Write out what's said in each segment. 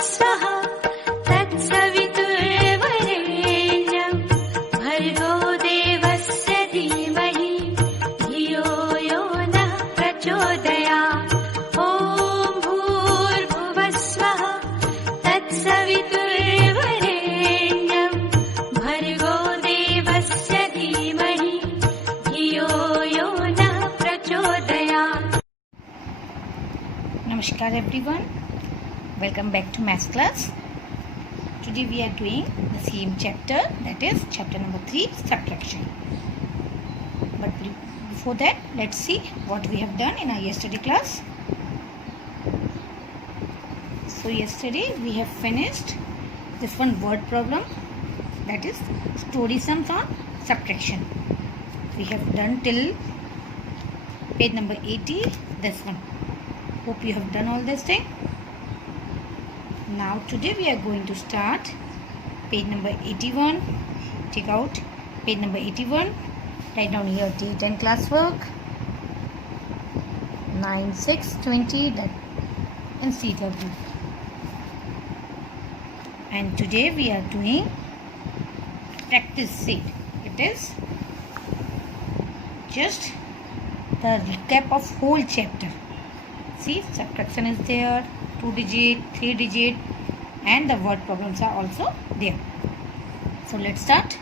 स्वः तत्सवितुर्वरेण्यं भर्गो देवस्य धीमहि धियो यो नः प्रचोदयात्। ॐ भूर्भुवः स्वः तत्सवितुर्वरेण्यं भर्गो देवस्य धीमहि धियो यो नः प्रचोदयात्। Namaskar everyone, welcome back to maths class. Today we are doing the same chapter, that is chapter number 3, subtraction. But before that, let's see what we have done in our yesterday class. So yesterday we have finished this one word problem, that is story sums on subtraction. We have done till page number 80, this one. Hope you have done all this thing. Now today we are going to start page number 81. Take out page number 81. Write down here date and classwork 9/6/20 in CW. And today we are doing practice set. It is just the recap of whole chapter. See, subtraction is there, 2 digit, 3 digit, and the word problems are also there. So let's start.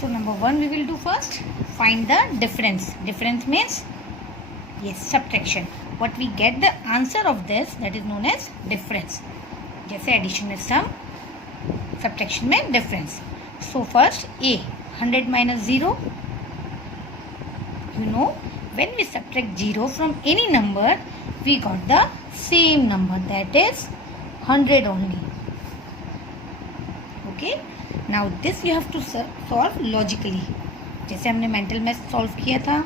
So number 1 we will do first. Find the difference. Difference means, yes, subtraction. What we get the answer of this, that is known as difference. जैसे addition में sum, subtraction में difference. So first A, 100 minus 0. You know, when we subtract 0 from any number, we got the same number, that is 100 only. Okay. Now this you have to solve logically. जैसे हमने mental math solve किया था,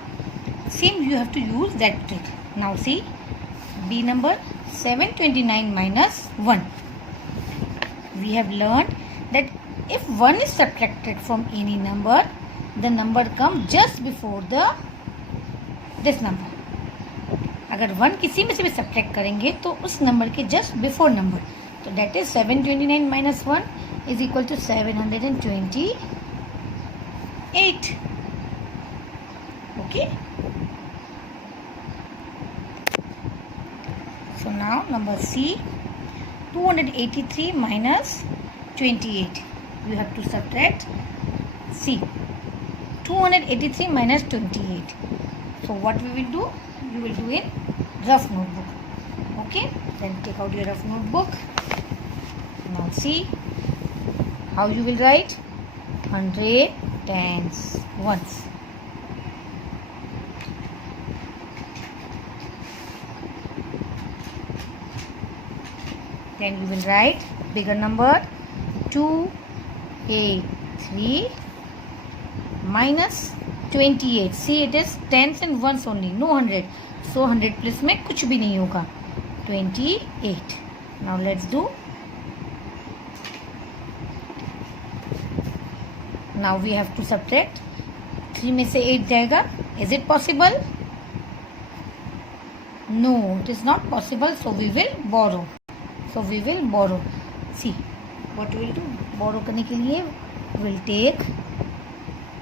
same you have to use that trick. Now see, B number 729 minus 1. We have learned that if 1 is subtracted from any number, the number comes just before this number. अगर 1 किसी में से भी subtract करेंगे तो उस नंबर के just before number, तो that is 729 minus 1 is equal to 728. Okay. So now number C, 283 minus 28. You have to subtract C. 283 minus 28. So what we will do? You will do in rough notebook. Okay? Then take out your rough notebook. Now see how you will write 100 tens ones. Then you will write bigger number 283 minus 28. See, it is tens and ones only, no 100. So 100 plus में कुछ भी नहीं होगा. 28. Now let's do. Now we have to subtract. 3 में से 8 जाएगा. Is it possible? No, it is not possible. So we will borrow. See, what we will do? Borrow करने के लिए we will take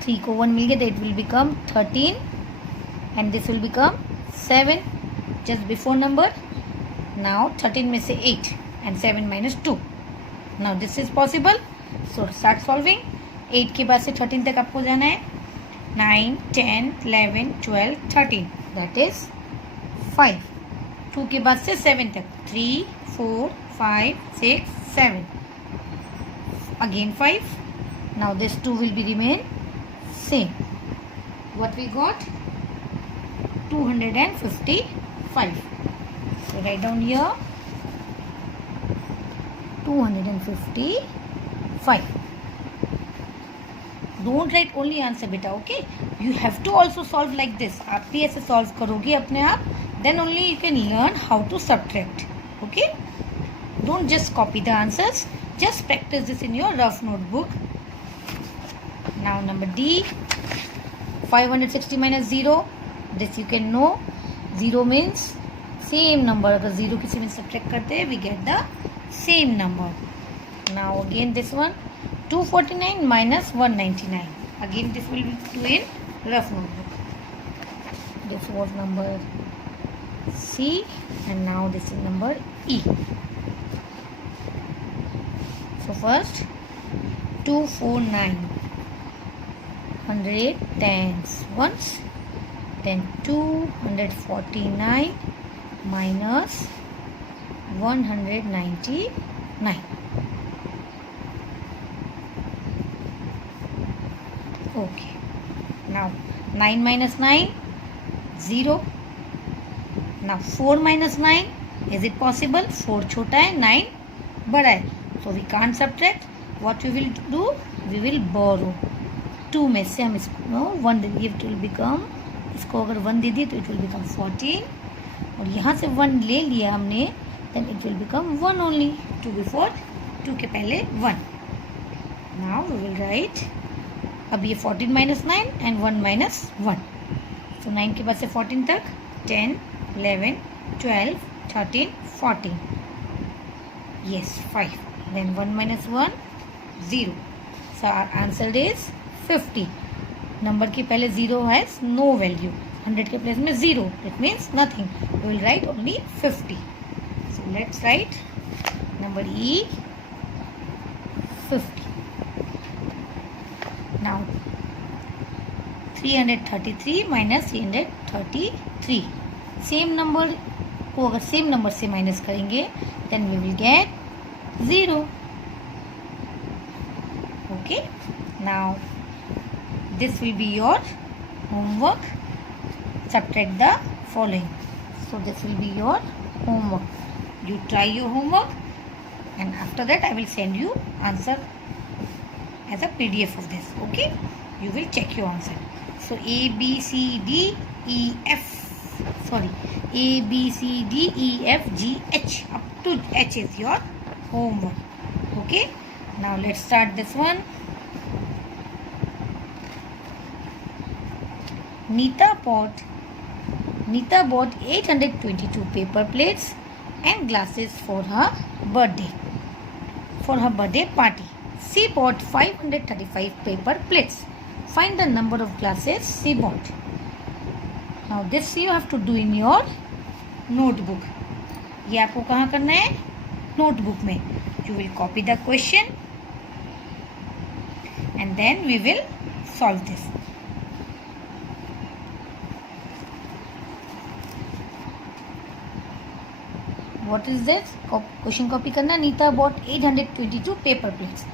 3 को 1 मिल गया, तो it will become 13 and this will become 7 just before number. Now 13 में से 8 and 7 minus 2. Now this is possible. So start solving. 8 के बाद से 13 तक आपको जाना है. 9, 10, 11, 12, 13. That is 5. 2 के बाद से 7 तक. 3, 4, 5, 6, 7. Again 5. Now this 2 will be remain same. What we got? 255. So write down here 255. Don't write only answer beta, okay? You have to also solve like this. आप भी ऐसे solve करोगे अपने आप, then only you can learn how to subtract. Okay? Don't just copy the answers. Just practice this in your rough notebook. Now number D, 560 minus 0. This you can know. 0 means same number. अगर 0 किसी में subtract करते हैं we get the same number. Now again this one 249 minus 199. Again this will be do in rough notebook. This was number C and now this is number E. So first 249 100 tens once, then 249 minus 199. Okay, now 9 minus 9 0. Now 4 minus 9, is it possible? 4 छोटा है, 9 बड़ा है, so we can't subtract. What we will do? We will borrow 2 में से हम इसको 1 दे दिए, it will become, इसको अगर 1 दे दिए तो it will become 14 और यहाँ से 1 ले लिया हमने, then it will become 1 only. 2 before, 2 के पहले 1. Now we will write, अब ये 14 minus 9 and 1 minus 1. So 9 के बाद से 14 तक 10, 11, 12, 13, 14. Yes, 5. Then 1 minus 1, 0. So our answer is 50. Number के पहले 0 has no value. 100 के प्लेस में 0. That means nothing. We will write only 50. So let's write number E 50. Now 333 minus 333. Same number को अगर सेम नंबर से माइनस करेंगे then we will get 0. Okay, now this will be your homework. Subtract the following. So this will be your homework. You try your homework and after that I will send you answer as a PDF of this. Okay, you will check your answer. So A B C D E F, sorry, A B C D E F G H, up to H is your homework. Okay, now let's start this one. Neeta bought 822 paper plates and glasses for her birthday party. She bought 535 paper plates. Find the number of glasses she bought. Now this you have to do in your notebook. ये आपको कहाँ करना है? Notebook में. You will copy the question and then we will solve this. What is this? Question copy करना. Neeta bought 822 paper plates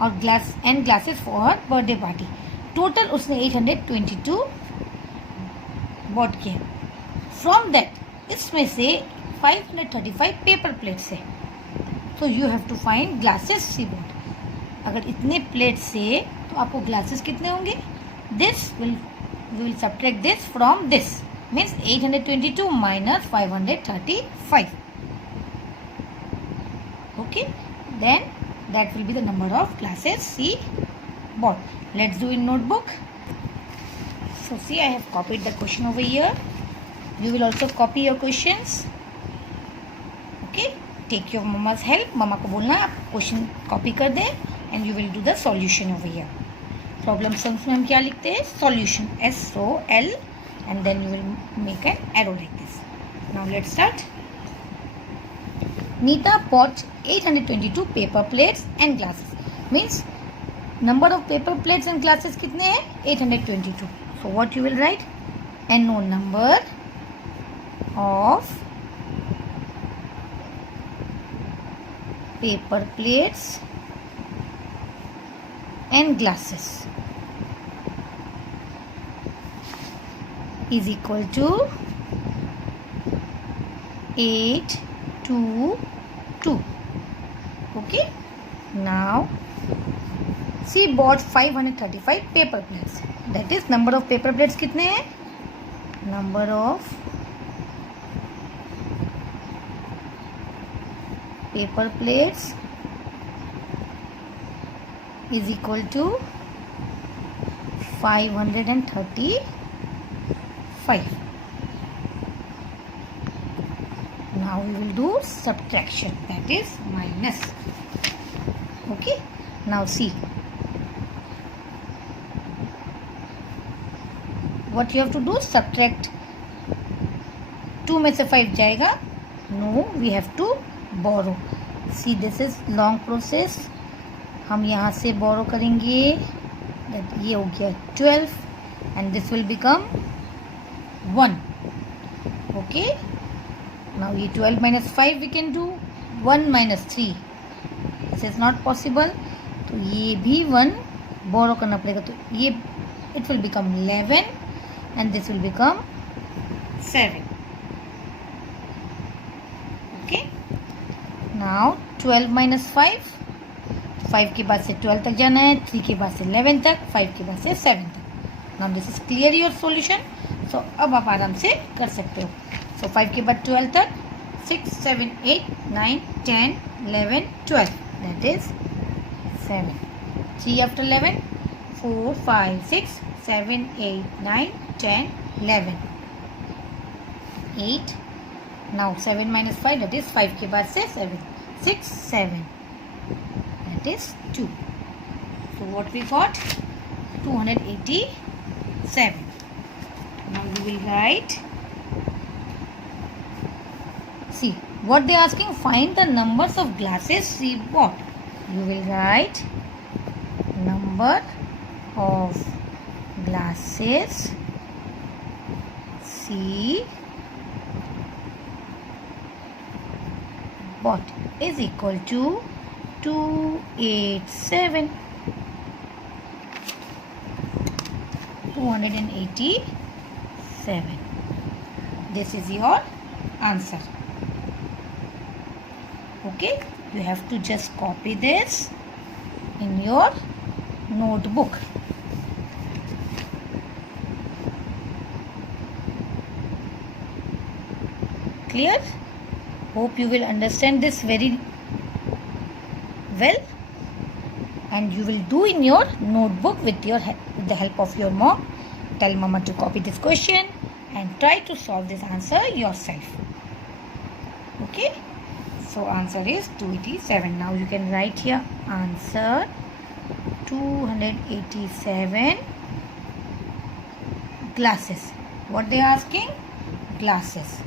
और glasses for her birthday party. Total उसने 822 bought किए. From that इसमें से 535 paper plates है. So you have to find glasses she bought. अगर इतने plates से तो आपको glasses कितने होंगे? We will subtract this from this. Means 822 minus 535. Okay, then that will be the number of glasses she bought. Let's do in notebook. So see, I have copied the question over here. You will also copy your questions. Okay, take your mama's help. Mama को बोलना आप question copy कर दें and you will do the solution over here. Problem sums में हम क्या लिखते हैं? Solution, SOL, and then you will make an arrow like this. Now let's start. Neeta bought 822 paper plates and glasses. Means number of paper plates and glasses कितने हैं? 822. So what you will write? Unknown number of paper plates and glasses is equal to 822. Okay, now she bought 535 paper plates. That is number of paper plates कितने हैं? Number of paper plates is equal to 535. Now we will do subtraction, that is minus. Okay, now see what you have to do. Subtract 2 में से 5 जाएगा. No, we have to borrow. See, this is long process. हम यहाँ से borrow करेंगे. ये हो गया 12 and this will become 1. Okay, now ये 12 minus 5 we can do. 1 minus 3, this is not possible. तो ये भी 1 borrow करना पड़ेगा. तो ये it will become 11 and this will become 7. Okay, now 12 minus 5, 5 के बाद से 12 तक जाना है, 3 के बाद से 11 तक, 5 के बाद से 7 तक. Now this is clear your solution. So अब आप आराम से कर सकते हो. So 5 के बाद 12 तक, 6, 7, 8, 9, 10, 11, 12. That is 7. 3 after 11, 4, 5, 6, 7, 8, 9, 10, 11. 8. Now 7 minus 5, that is 5 के बाद से 7. 6, 7. That is 2. So what we got? 287. Now we will write. See what they are asking. Find the numbers of glasses. See what? You will write number of glasses. See what is equal to 287. 287. This is your answer. Okay, you have to just copy this in your notebook. Clear? Hope you will understand this very well, and you will do in your notebook with the help of your mom. Tell mama to copy this question and try to solve this answer yourself. Okay, so answer is 287. Now you can write here answer 287 glasses. What they are asking? Glasses.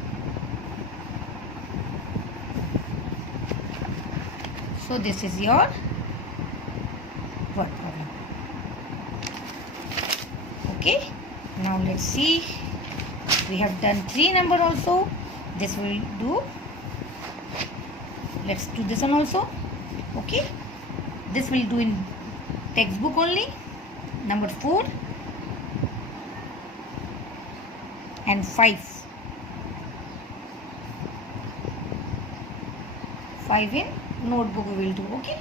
So this is your word problem. Okay, now let's see. We have done 3 number also. This will do. Let's do this one also. Okay, this will do in textbook only. Number 4 and 5. 5 in notebook we will do. Okay,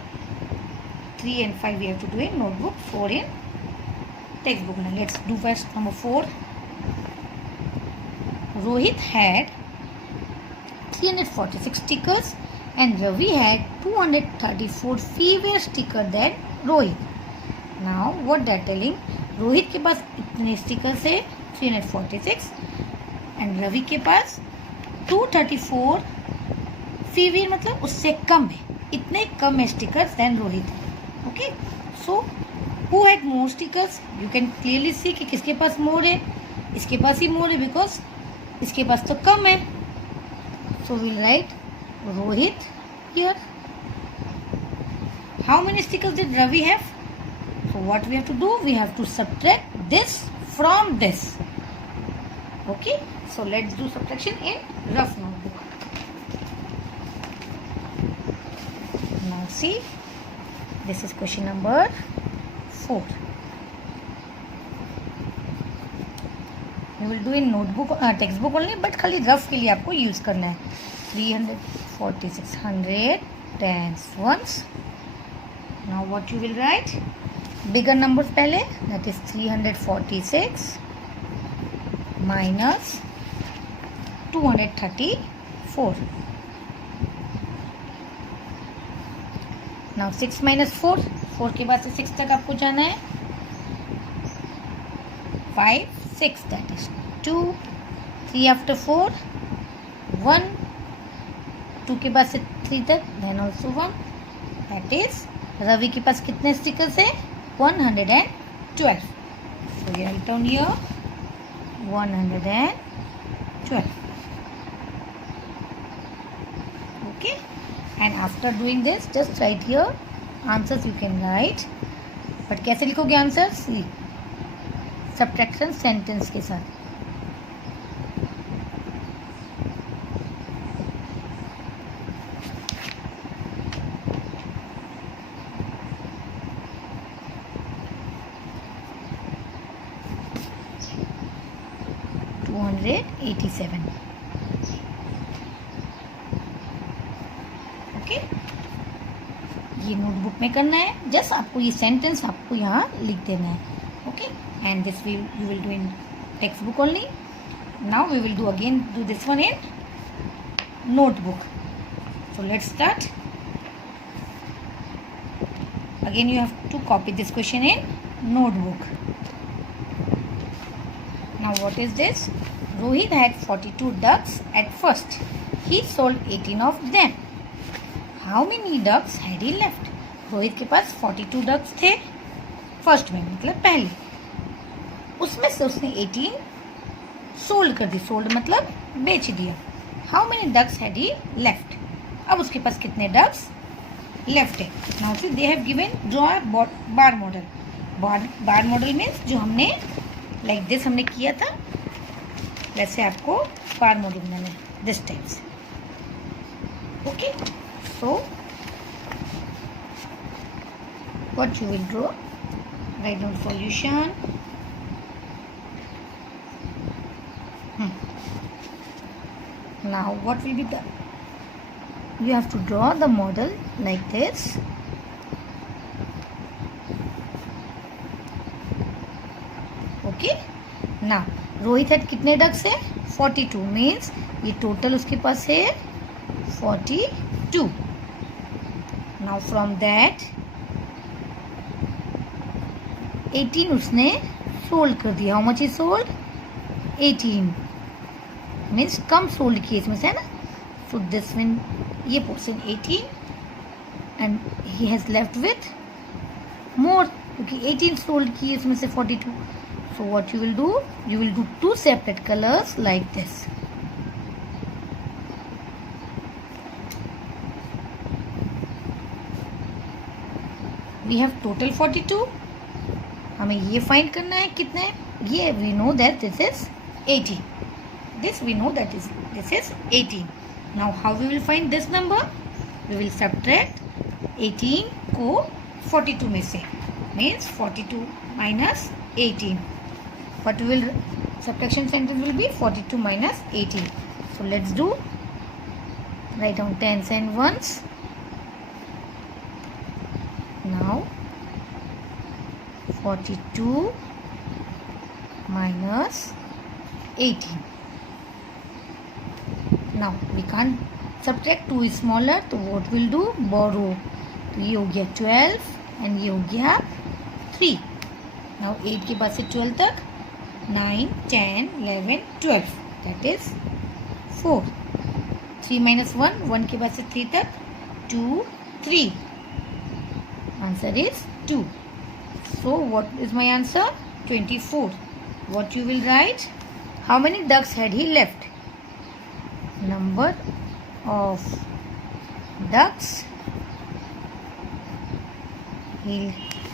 3 and 5 we have to do in notebook, 4 in textbook. Now let's do first number 4. Rohit had 346 stickers and Ravi had 234 fewer stickers than Rohit. Now what they are telling, Rohit के पास इतने stickers है 346 and Ravi के पास 234 fever मतलब उससे कम है, इतने कम है stickers then Rohit. Okay, so who had more stickers? You can clearly see कि किसके पास मोर है, इसके पास ही मोर है बिकॉज इसके पास तो कम है. So will write Rohit here. How many stickers did Ravi have? So what we have to do? We have to subtract this from this. Okay, so let's do subtraction in rough notebook. Now see, this is question number 4. We will do in notebook, textbook only, but खाली rough के लिए आपको use करना है. 346 100 tens ones. Now what you will write? Bigger numbers पहले, that is 346 minus 234. Now 6 minus 4, 4 के बाद से 6 तक आपको जाना है. 5 6 that is 2. 3 after 4 1. 2 के बाद से 3 तक, then also 1, that is Ravi के पास कितने स्टिकर्स है? 112. So we write down here 112. Okay, and after doing this just write here answers you can write, but कैसे लिखोगे आंसर? सी सब्ट्रैक्शन सेंटेंस के साथ. $287. ओके, ये नोटबुक में करना है. जस्ट आपको ये सेंटेंस आपको यहाँ लिख देना है. Okay, and this you will do in textbook only. Now we will do again do this one in notebook. So let's start. Again you have to copy this question in notebook. Now what is this? Rohit had 42 ducks at first. He sold 18 of them. How many ducks had he left? Rohit के पास 42 ducks थे first में, मतलब पहले. उसमें से उसने 18 sold कर दी. Sold मतलब बेच दिया. How many ducks had he left? अब उसके पास कितने डक्स लेफ्ट है? Now see they have given draw bar model. Bar model means जो हमने लाइक दिस हमने किया था, वैसे आपको बार मॉडल बनाना है this types. Okay, so what you will draw? Write down solution. Now what will be done? You have to draw the model like this. Okay. Now Rohit had कितने ducks है? 42 means ये total उसके पास है 42. Now from that 18 उसने sold कर दिया. How much he sold? 18 means कम sold किए इसमें से, है ना. सो दिस मीन ये portion 18 and he has left with more, क्योंकि 18 सोल्ड किए इसमें से 42. So what you will do? You will do 2 separate colours like this. We have total 42. हमें ये फाइंड करना है कितने. ये we know that this is 18. This we know that is this is 18. Now how we will find this number? We will subtract 18 को 42 में से, means 42 minus 18. What will subtraction sentence will be 42 minus 18. So let's do. Write down tens and ones. Now 42 minus 18. Now we can't subtract 2 is smaller, तो what will do? Borrow. तो ये हो गया 12 and ये हो गया 3. Now 8 के बाद से 12 तक 9, 10, 11, 12. That is 4. 3 minus 1, 1 के बाद से 3 तक 2, 3. Answer is 2. So what is my answer? 24. What you will write? How many ducks had he left? Number of ducks he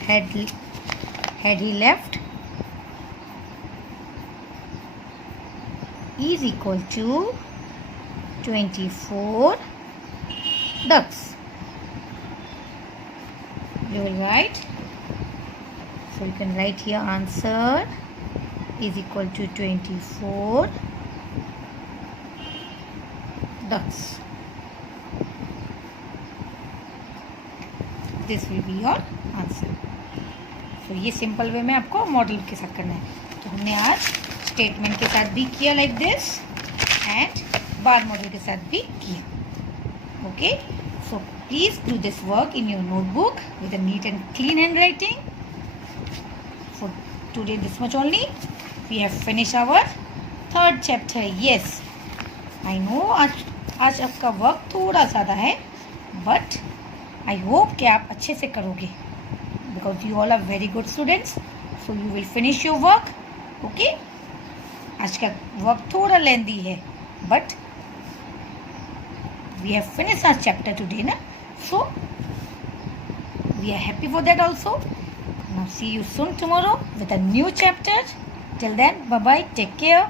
had he left is equal to 24 ducks. You will write. So you can write here answer is equal to 24 ducks. This will be your answer. So ये simple way में आपको model के साथ करना है. तो हमने आज स्टेटमेंट के साथ भी किया like this and bar model के साथ भी किया. Okay, so please do this work in your notebook with a neat and clean hand writing. For today this much only. We have finished our third chapter. Yes, I know आज आज आपका work थोड़ा ज़्यादा है, but I hope कि आप अच्छे से करोगे, because you all are very good students, so you will finish your work. Okay, आज का वर्क थोड़ा लेंदी है, but we have finish our chapter today ना, so we are happy for that also. Now see you soon tomorrow with a new chapter. Till then, bye bye, take care.